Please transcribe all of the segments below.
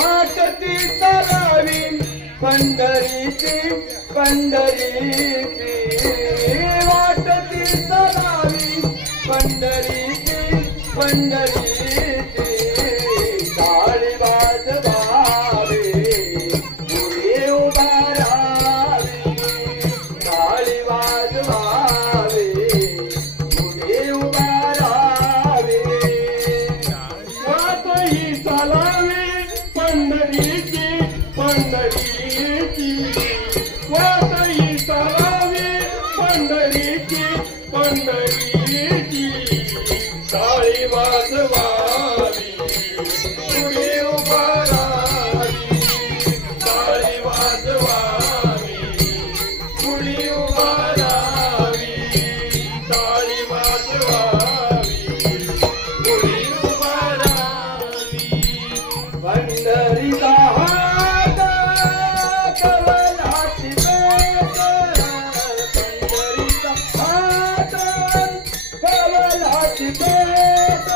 वाटती चालावी पंढरीची पंढरीची वाटती चालावी पंढरीची पंढरीची टाळी वाजवावी पुढे उभा राहावी टाळी वाजवावी पुढे उभा राहावी वाटही चालावी पंढरीची पंढरीची वाटही चालावी पंढरीची पंढरीची टाळी वाजवावी पुढे उभा राहावी टाळी वाजवावी पुढे उभा राहावी टाळी वाजवावी पुढे उभा राहावी पंढरीचा हात कवलाची पेट पंढरीचा हात कवलाची पेट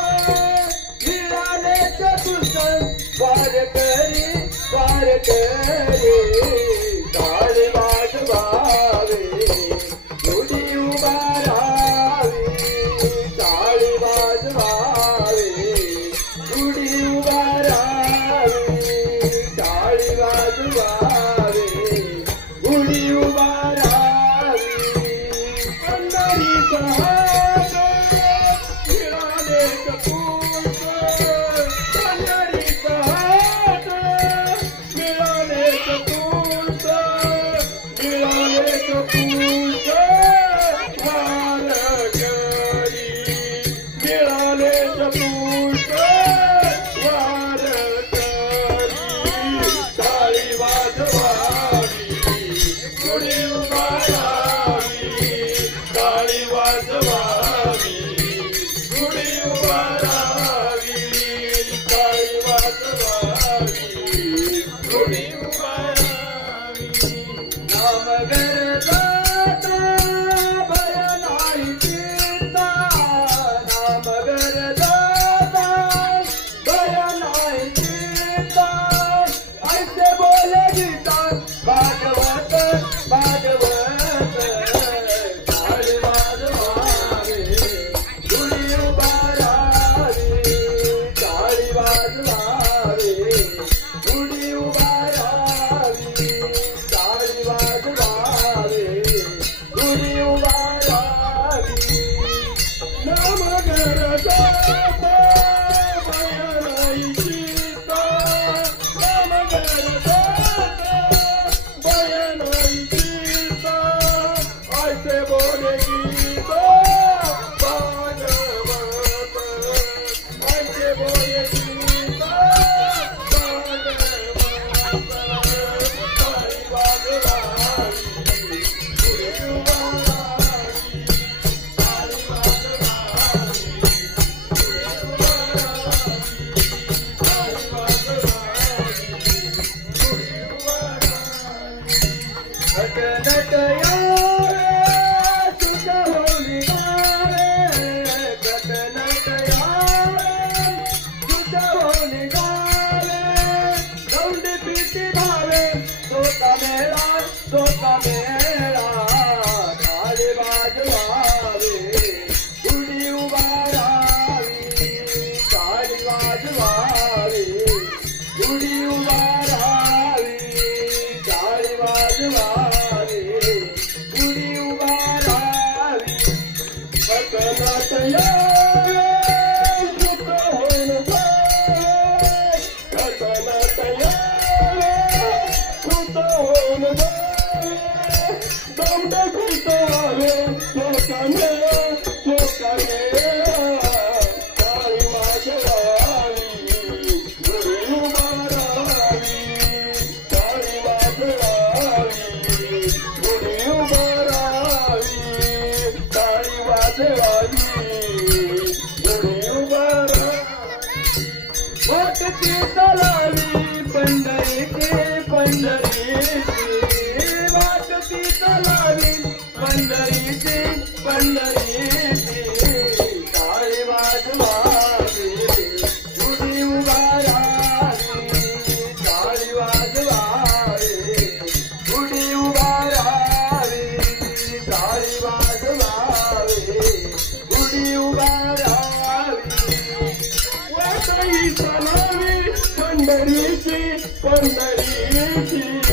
मिळाले चतुर्थ वारकरी वारकरी टाळी वाजवावे पुढे उभा राहावी टाळी वाजवावे पुढे उभा राहावी टाळी वाजवावे पुढे उभा राहावी पंढरीचा हात मिळाले चतुर्थ पंढरीचा हात मिळाले चतुर्थ मिळाले चतुर्थ वारकरी मिळाले चतुर्थ वारकरी टाळी वाजवावी पुढे उभा राहावी टाळी वाजवावी पुढे उभा राहावी टाळी वाजवावी पुढे उभा राहावी नाम गरजाचा भय नाही चिंता नाम गरजाचा भय नाही चिंता ऐसे बोले गीता भागवत भागवत टाळी वाजवावी पुढे उभा राहावी टाळी वाजवावी पुढे उभा राहावी टाळी वाजवावी पुढे उभा राहावी नाम गरजाचा भय नाही चिंता नाम गरजाचा भय नाही चिंता ऐसे बोले गीता भागवत ऐसे बोले गीता भागवत टाळी वाजवावी पुढे उभा राहावी टाळी वाजवावी पुढे उभा राहावी टाळी वाजवावी पुढे उभा राहावी नट नट यारे सुख होली गारे नट नट यारे सुख होली गारे दौंडी पीती भावे सोता मेळा टाळी वाजवावी पुढे उभा राहावी टाळी वाजवावी पुढे उभा राहावी टाळी वाजवावी पुढे उभा राहावी नट यारे सुख होऊन जावे नट यारे सुख होऊन जावे दौंड खुंटवावे लोकांना टाळी वाजवावी पुढे उभा राहावी टाळी वाजवावी पुढे उभा राहावी टाळी वाजवावी पुढे उभा राहावी वाटती चालावी पंढरीची पंढरीची वाटती चालावी पंढरीची पंढरीची टाळी वाजवावी पुढे उभा राहावी पंढरीची